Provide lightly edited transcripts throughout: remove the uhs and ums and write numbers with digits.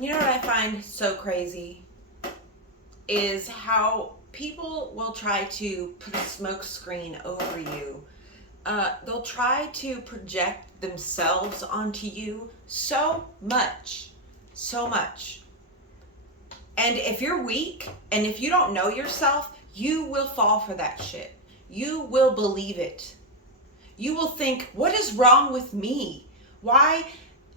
You know what I find so crazy is how people will try to put a smoke screen over you. They'll try to project themselves onto you so much. And if you're weak and if you don't know yourself, you will fall for that shit. You will believe it. You will think, what is wrong with me? Why,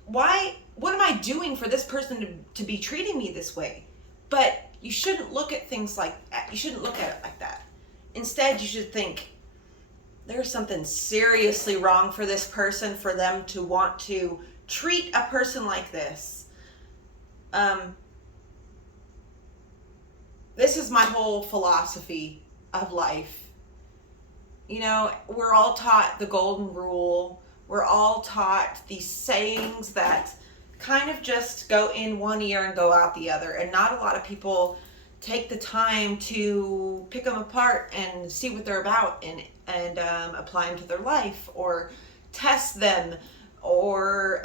what am I doing for this person to be treating me this way? But you shouldn't look at things like that. You shouldn't look at it like that. Instead, you should think, there's something seriously wrong for this person for them to want to treat a person like this. This is my whole philosophy of life. You know, we're all taught the golden rule. We're all taught these sayings that kind of just go in one ear and go out the other. And not a lot of people take the time to pick them apart and see what they're about and apply them to their life or test them or,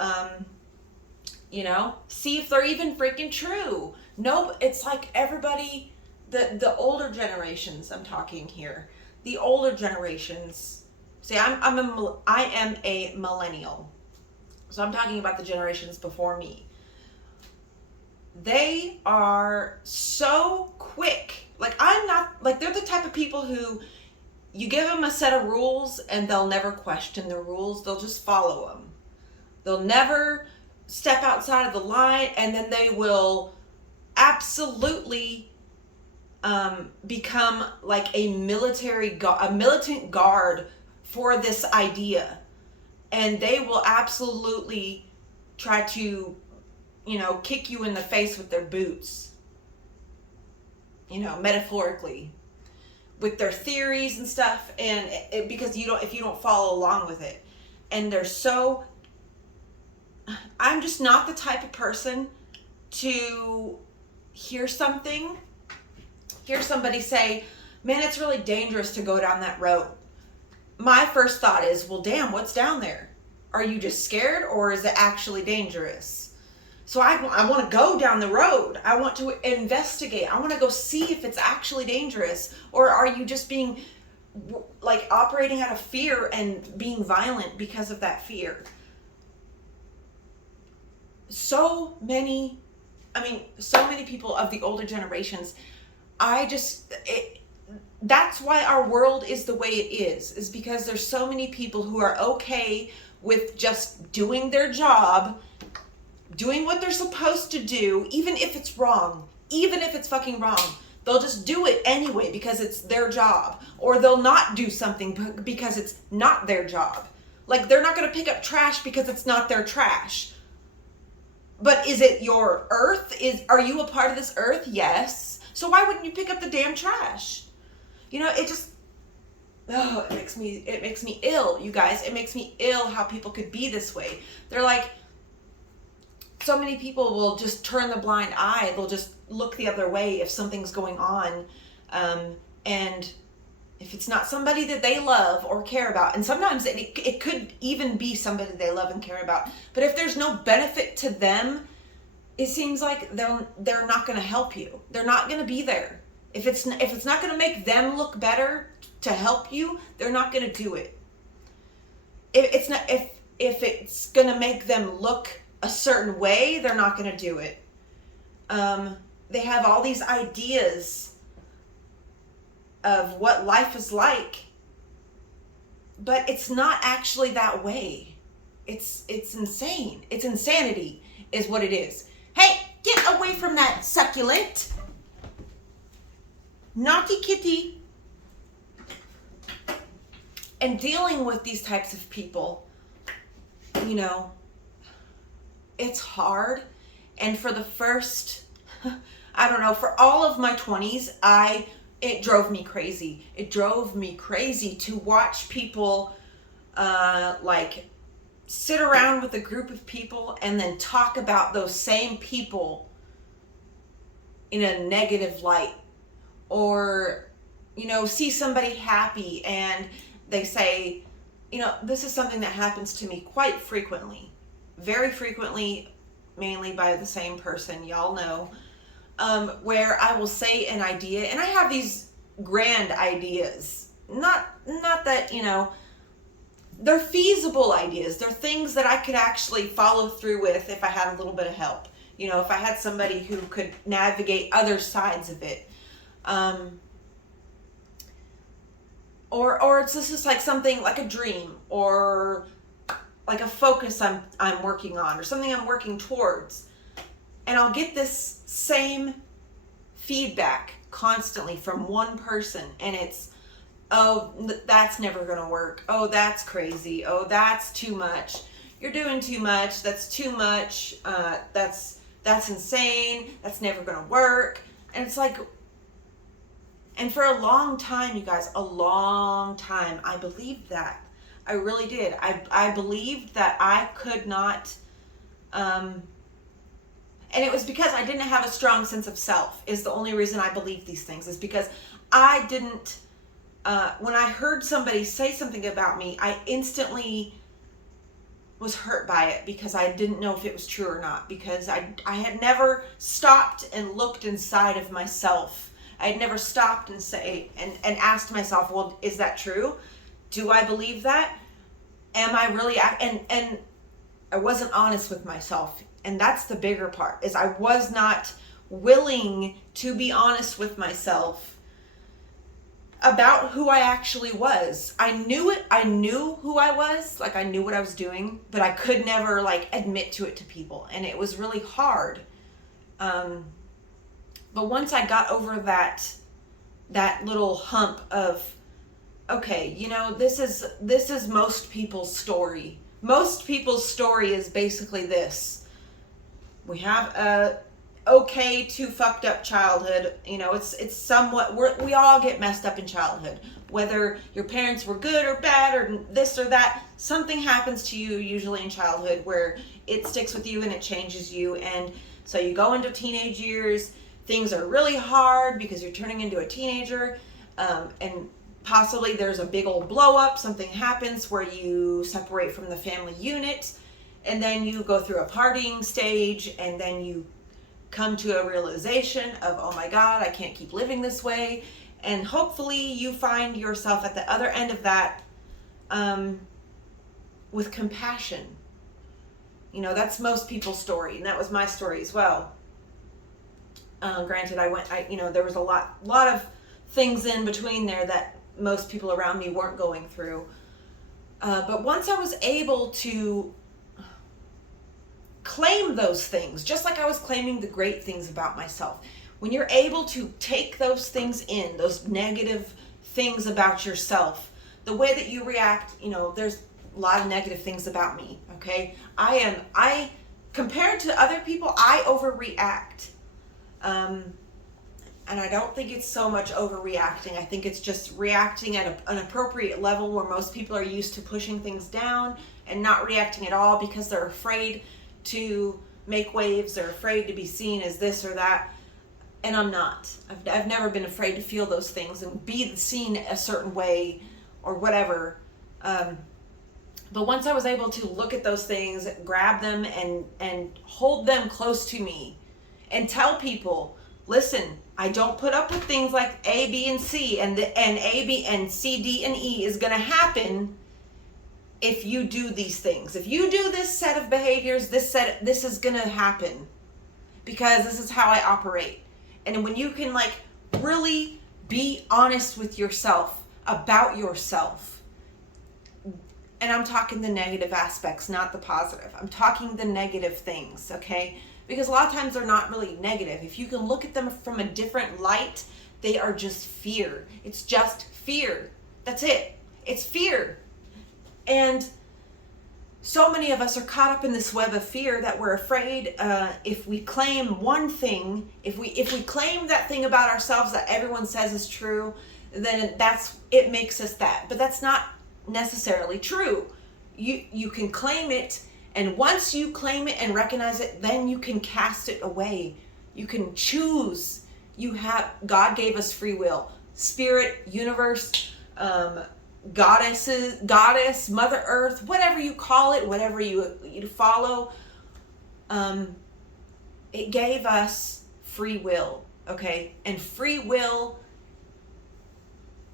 see if they're even freaking true. Nope, it's like everybody, the older generations I'm talking here, the older generations, see, I am a millennial. So I'm talking about the generations before me. They are so quick. Like, I'm not, like, they're the type of people who you give them a set of rules and they'll never question the rules. They'll just follow them. They'll never step outside of the line, and then they will absolutely become like a militant guard for this idea. And they will absolutely try to, kick you in the face with their boots, metaphorically, with their theories and stuff. And because if you don't follow along with it, and I'm just not the type of person to hear somebody say, man, it's really dangerous to go down that road. My first thought is, well, damn, what's down there? Are you just scared, or is it actually dangerous? So I want to go down the road. I want to investigate. I want to go see if it's actually dangerous, or are you just being like operating out of fear and being violent because of that fear? So many people of the older generations, that's why our world is the way it is because there's so many people who are okay with just doing their job, doing what they're supposed to do, even if it's wrong, even if it's fucking wrong. They'll just do it anyway because it's their job, or they'll not do something because it's not their job. Like, they're not going to pick up trash because it's not their trash. But is it your earth? Are you a part of this earth? Yes. So why wouldn't you pick up the damn trash? It makes me ill, you guys. It makes me ill how people could be this way. They're like, so many people will just turn the blind eye. They'll just look the other way if something's going on. And if it's not somebody that they love or care about, and sometimes it could even be somebody they love and care about, but if there's no benefit to them, it seems like they're not going to help you. They're not going to be there. If it's not going to make them look better to help you, they're not going to do it. If it's going to make them look a certain way, they're not going to do it. They have all these ideas of what life is like, but it's not actually that way. It's insane. It's insanity is what it is. Hey, get away from that succulent. Naughty kitty. And dealing with these types of people, it's hard. And for the first, for all of my 20s, it drove me crazy. It drove me crazy to watch people sit around with a group of people and then talk about those same people in a negative light, or see somebody happy and they say, this is something that happens to me quite frequently, very frequently, mainly by the same person, y'all know, where I will say an idea, and I have these grand ideas. Not that, they're feasible ideas. They're things that I could actually follow through with if I had a little bit of help. If I had somebody who could navigate other sides of it. Or it's just like something like a dream, or like a focus I'm working on, or something I'm working towards. And I'll get this same feedback constantly from one person, and it's, oh, that's never gonna work. Oh, that's crazy. Oh, that's too much. You're doing too much. That's too much. That's insane. That's never gonna work. And it's like, and for a long time, you guys, a long time, I believed that. I really did. I believed that I could not, and it was because I didn't have a strong sense of self, is the only reason I believed these things, is because I didn't, when I heard somebody say something about me, I instantly was hurt by it, because I didn't know if it was true or not, because I had never stopped and looked inside of myself. I had never stopped and asked myself, well, is that true? Do I believe that? Am I really, and I wasn't honest with myself. And that's the bigger part, is I was not willing to be honest with myself about who I actually was. I knew it. I knew who I was. Like, I knew what I was doing, but I could never admit to it to people. And it was really hard. But once I got over that little hump of, okay, this is most people's story. Most people's story is basically this. We have a okay to fucked up childhood. It's somewhat, we all get messed up in childhood. Whether your parents were good or bad or this or that, something happens to you usually in childhood where it sticks with you and it changes you. And so you go into teenage years, things are really hard because you're turning into a teenager, and possibly there's a big old blow up, something happens where you separate from the family unit, and then you go through a partying stage, and then you come to a realization of, oh my God, I can't keep living this way. And hopefully you find yourself at the other end of that with compassion. That's most people's story, and that was my story as well. Granted, there was a lot of things in between there that most people around me weren't going through. But once I was able to claim those things, just like I was claiming the great things about myself, when you're able to take those things in, those negative things about yourself, the way that you react, there's a lot of negative things about me, okay? I compared to other people, I overreact. And I don't think it's so much overreacting. I think it's just reacting at an appropriate level where most people are used to pushing things down and not reacting at all because they're afraid to make waves. They're afraid to be seen as this or that. And I'm not. I've never been afraid to feel those things and be seen a certain way or whatever. But once I was able to look at those things, grab them and hold them close to me and tell people, listen, I don't put up with things like A, B, and C, and A, B, and C, D, and E is going to happen if you do these things. If you do this set of behaviors, this is going to happen because this is how I operate. And when you can really be honest with yourself about yourself, and I'm talking the negative aspects, not the positive. I'm talking the negative things, okay? Because a lot of times they're not really negative. If you can look at them from a different light, they are just fear. It's just fear. That's it. It's fear. And so many of us are caught up in this web of fear that we're afraid if we claim one thing, if we claim that thing about ourselves that everyone says is true, then it makes us that. But that's not necessarily true. You can claim it, and once you claim it and recognize it, then you can cast it away. You can choose. God gave us free will. Spirit, universe, goddess, Mother Earth, whatever you call it, whatever you follow, it gave us free will, okay? And free will,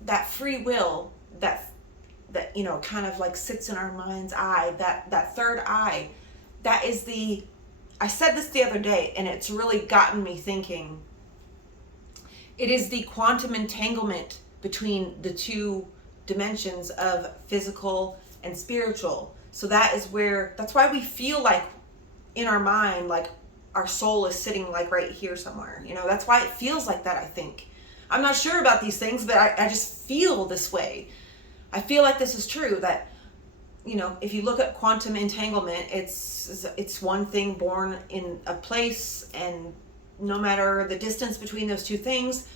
that kind of like sits in our mind's eye, that third eye, that is I said this the other day, and it's really gotten me thinking. It is the quantum entanglement between the two dimensions of physical and spiritual. So that's why we feel like in our mind, like our soul is sitting like right here somewhere. That's why it feels like that, I think. I'm not sure about these things, but I just feel this way. I feel like this is true, that, if you look at quantum entanglement, it's one thing born in a place, and no matter the distance between those two things,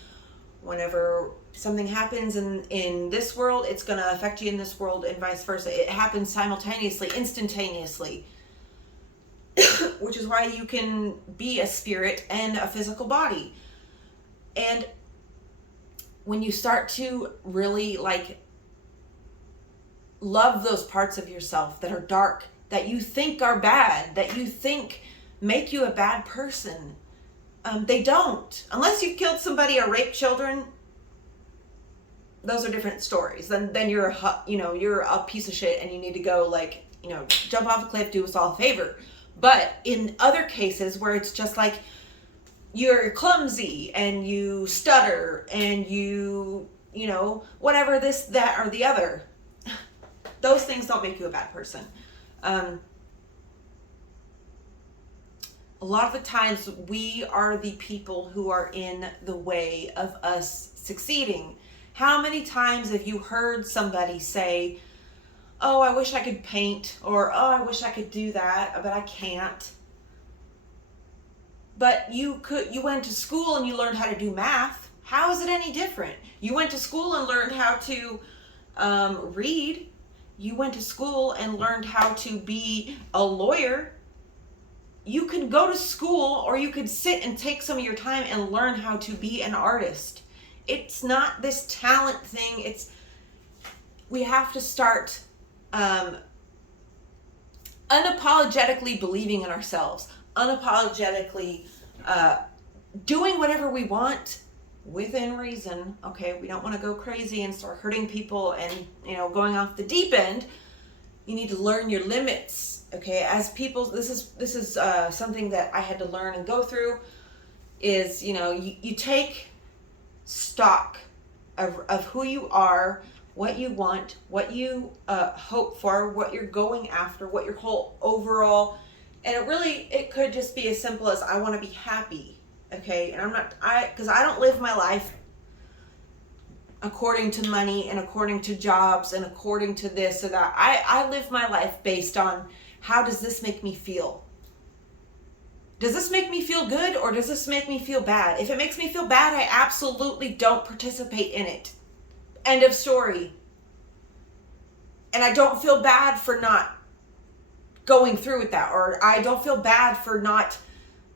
whenever something happens in this world, it's going to affect you in this world, and vice versa. It happens simultaneously, instantaneously, which is why you can be a spirit and a physical body. And when you start to really love those parts of yourself that are dark, that you think are bad, that you think make you a bad person, they don't. Unless you've killed somebody or raped children, those are different stories. Then you're a piece of shit, and you need to go jump off a cliff, do us all a favor. But in other cases where it's just like you're clumsy and you stutter and you whatever, this, that, or the other, those things don't make you a bad person. A lot of the times we are the people who are in the way of us succeeding. How many times have you heard somebody say, "Oh, I wish I could paint," or "Oh, I wish I could do that, but I can't"? But you went to school and you learned how to do math. How is it any different? You went to school and learned how to read. You went to school and learned how to be a lawyer. You could go to school, or you could sit and take some of your time and learn how to be an artist. It's not this talent thing. We have to start unapologetically believing in ourselves, unapologetically doing whatever we want within reason. Okay, we don't want to go crazy and start hurting people and going off the deep end. You need to learn your limits. Okay, as people, this is something that I had to learn and go through. Is you take stock of who you are, what you want, what you hope for, what you're going after, what your whole overall, and it could just be as simple as, I want to be happy. Okay, and because I don't live my life according to money and according to jobs and according to this or that. I live my life based on, how does this make me feel? Does this make me feel good, or does this make me feel bad? If it makes me feel bad, I absolutely don't participate in it. End of story. And I don't feel bad for not going through with that, or I don't feel bad for not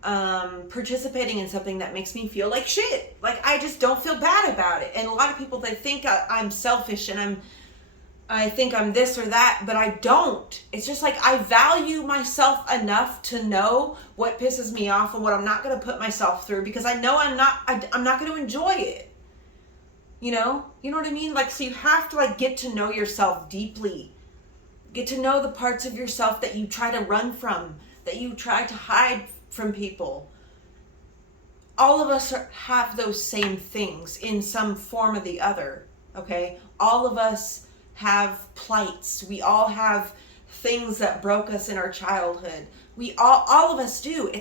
participating in something that makes me feel like shit. I just don't feel bad about it. And a lot of people, they think I'm selfish and I think I'm this or that, but I don't. It's just I value myself enough to know what pisses me off and what I'm not going to put myself through, because I know I'm not going to enjoy it. You know what I mean? So you have to get to know yourself deeply. Get to know the parts of yourself that you try to run from, that you try to hide from people. All of us have those same things in some form or the other. Okay? All of us have plights. We all have things that broke us in our childhood. We all of us do.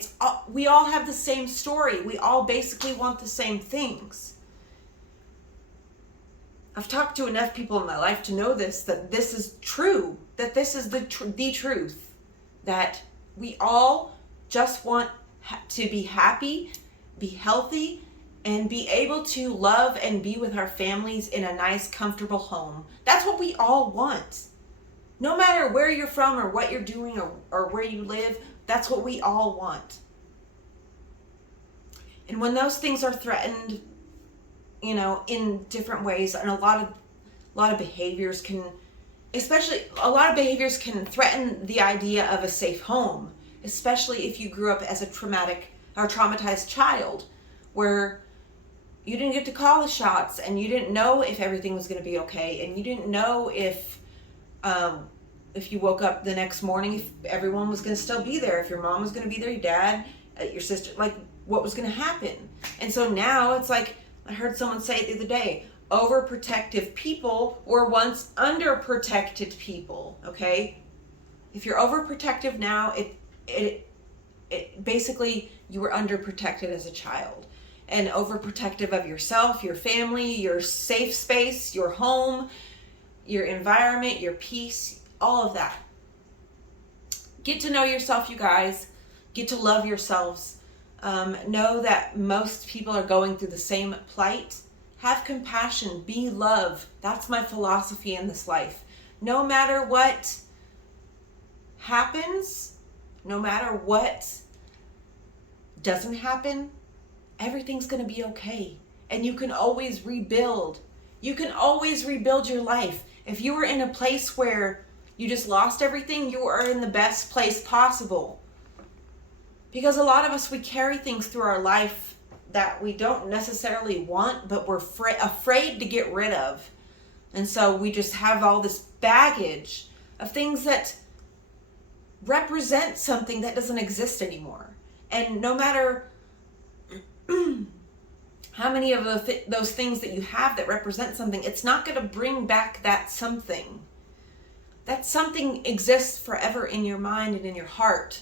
We all have the same story. We all basically want the same things. I've talked to enough people in my life to know that this is true, that this is the truth, that we all just want to be happy, be healthy, and be able to love and be with our families in a nice, comfortable home. That's what we all want. No matter where you're from or what you're doing or where you live, that's what we all want. And when those things are threatened, in different ways, and a lot of behaviors can threaten the idea of a safe home, especially if you grew up as a traumatic or traumatized child where you didn't get to call the shots, and you didn't know if everything was going to be okay, and you didn't know if you woke up the next morning, if everyone was going to still be there, if your mom was going to be there, your dad, your sister, like what was going to happen. And so now it's like, I heard someone say it the other day, overprotective people were once underprotected people, okay? If you're overprotective now, it basically you were underprotected as a child. And overprotective of yourself, your family, your safe space, your home, your environment, your peace, all of that. Get to know yourself, you guys. Get to love yourselves. Know that most people are going through the same plight. Have compassion. Be love. That's my philosophy in this life. No matter what happens, no matter what doesn't happen, everything's going to be okay. And you can always rebuild. You can always rebuild your life. If you were in a place where you just lost everything, you are in the best place possible. Because a lot of us, we carry things through our life that we don't necessarily want, but we're afraid to get rid of. And so we just have all this baggage of things that represent something that doesn't exist anymore. And no matter how many of those things that you have that represent something, it's not going to bring back that something. That something exists forever in your mind and in your heart.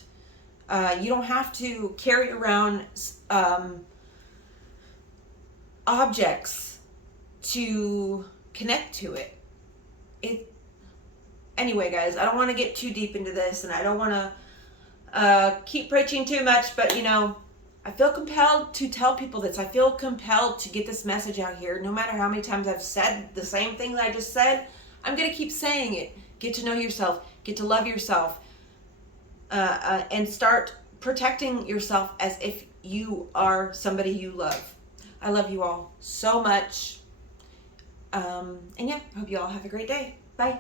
You don't have to carry around objects to connect to it. Anyway, guys, I don't want to get too deep into this, and I don't want to keep preaching too much, but I feel compelled to tell people this. I feel compelled to get this message out here. No matter how many times I've said the same thing that I just said, I'm going to keep saying it. Get to know yourself. Get to love yourself. And start protecting yourself as if you are somebody you love. I love you all so much. And yeah, I hope you all have a great day. Bye.